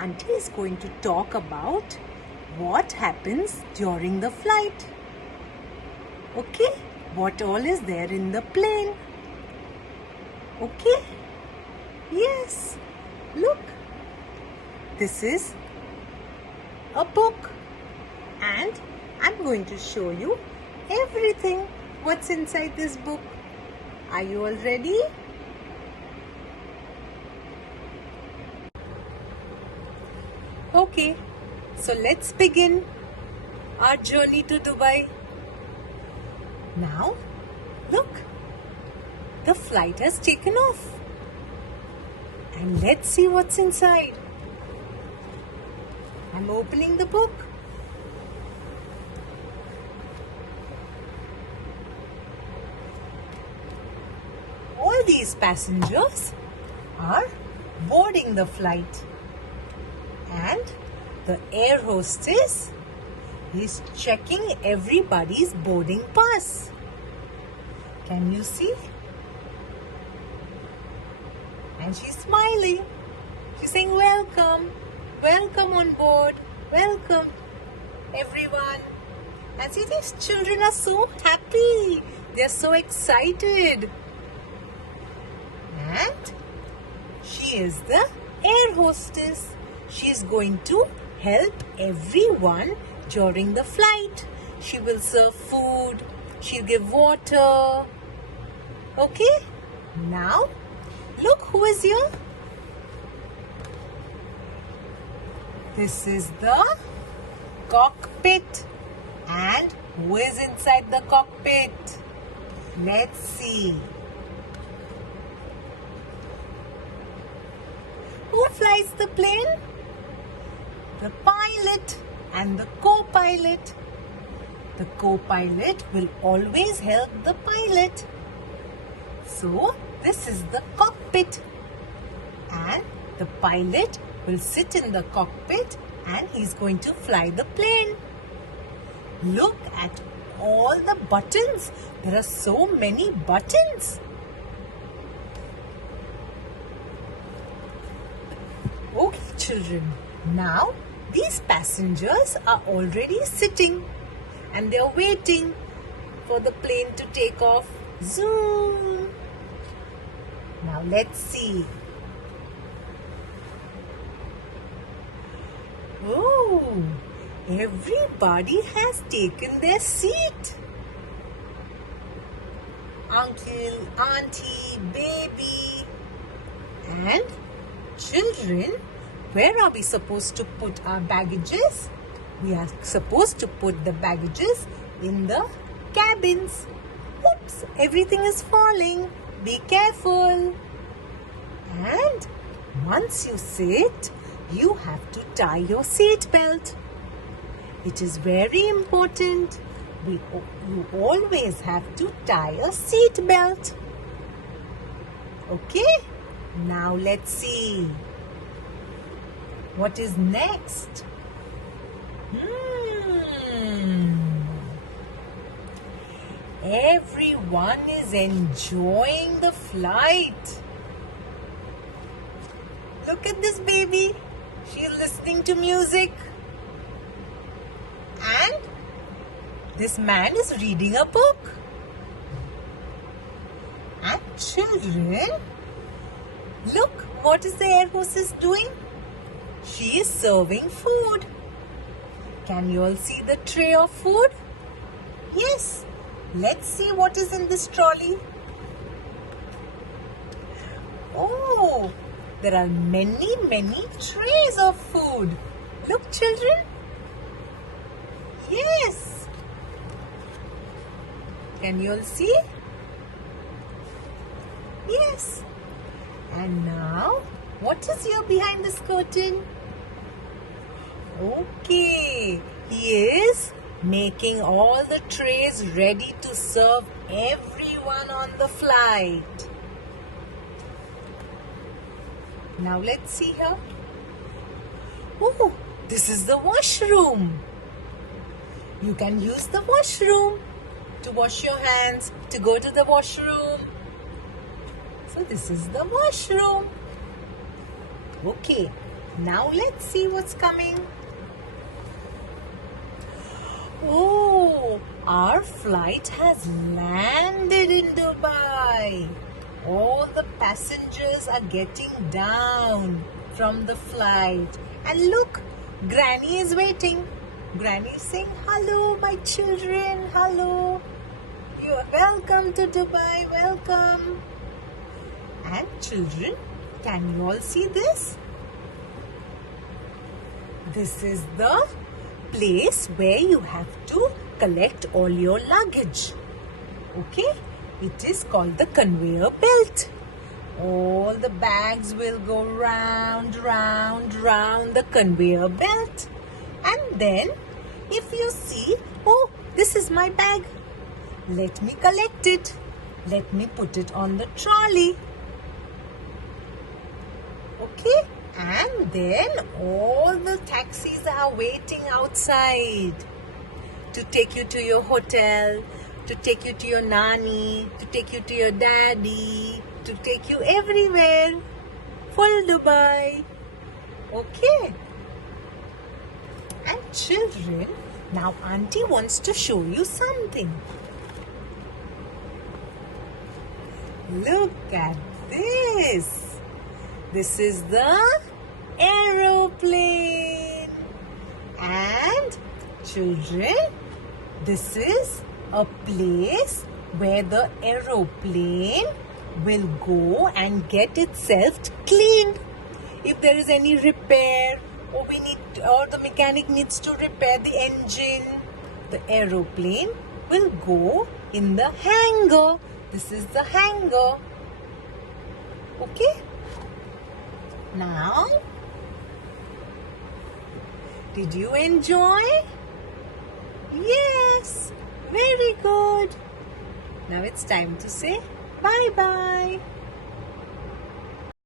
Auntie is going to talk about what happens during the flight. Okay? What all is there in the plane? Okay? Yes. Look. This is a book. And I'm going to show you everything what's inside this book. Are you all ready? Okay, so let's begin our journey to Dubai. Now, look, the flight has taken off. And let's see what's inside. I'm opening the book. All these passengers are boarding the flight. And the air hostess is checking everybody's boarding pass. Can you see? And she's smiling. She's saying, welcome, welcome on board, welcome everyone. And see, these children are so happy. They're so excited. And she is the air hostess. She is going to help everyone during the flight. She will serve food. She'll give water. Okay? Now, look who is here. This is the cockpit. And who is inside the cockpit? Let's see. Who flies the plane? The pilot and the co-pilot. The co-pilot will always help the pilot. So, this is the cockpit. And the pilot will sit in the cockpit and he's going to fly the plane. Look at all the buttons. There are so many buttons. Okay, children. Now, these passengers are already sitting and they are waiting for the plane to take off. Zoom! Now, let's see. Oh, everybody has taken their seat. Uncle, auntie, baby, and children. Where are we supposed to put our baggages? We are supposed to put the baggages in the cabins. Oops, everything is falling. Be careful. And once you sit, you have to tie your seat belt. It is very important. You always have to tie a seat belt. Okay? Now let's see. What is next? Everyone is enjoying the flight. Look at this baby. She's listening to music. And this man is reading a book. And children, look, what is the air hostess doing? She is serving food. Can you all see the tray of food? Yes. Let's see what is in this trolley. Oh, there are many, many trays of food. Look, children. Yes. Can you all see? Yes. And now, what is here behind this curtain? Okay, he is making all the trays ready to serve everyone on the flight. Now let's see here. Oh, this is the washroom. You can use the washroom to wash your hands, to go to the washroom. So this is the washroom. Okay, Now let's see what's coming. Oh, our flight has landed in Dubai. All the passengers are getting down from the flight. And look, Granny is waiting. Granny is saying, "Hello, my children. Hello. You are welcome to Dubai. Welcome." And children, can you all see this? This is the place where you have to collect all your luggage. Okay? It is called the conveyor belt. All the bags will go round, round, round the conveyor belt. And then, if you see, oh, this is my bag. Let me collect it. Let me put it on the trolley. Okay? And then all the taxis are waiting outside to take you to your hotel, to take you to your nanny, to take you to your daddy, to take you everywhere. Full Dubai. Okay? And children, now Auntie wants to show you something. Look at this. This is the aeroplane. And children, this is a place where the aeroplane will go and get itself cleaned. If there is any repair or the mechanic needs to repair the engine, the aeroplane will go in the hangar. This is the hangar. Okay? Now, did you enjoy? Yes, very good. Now it's time to say bye-bye.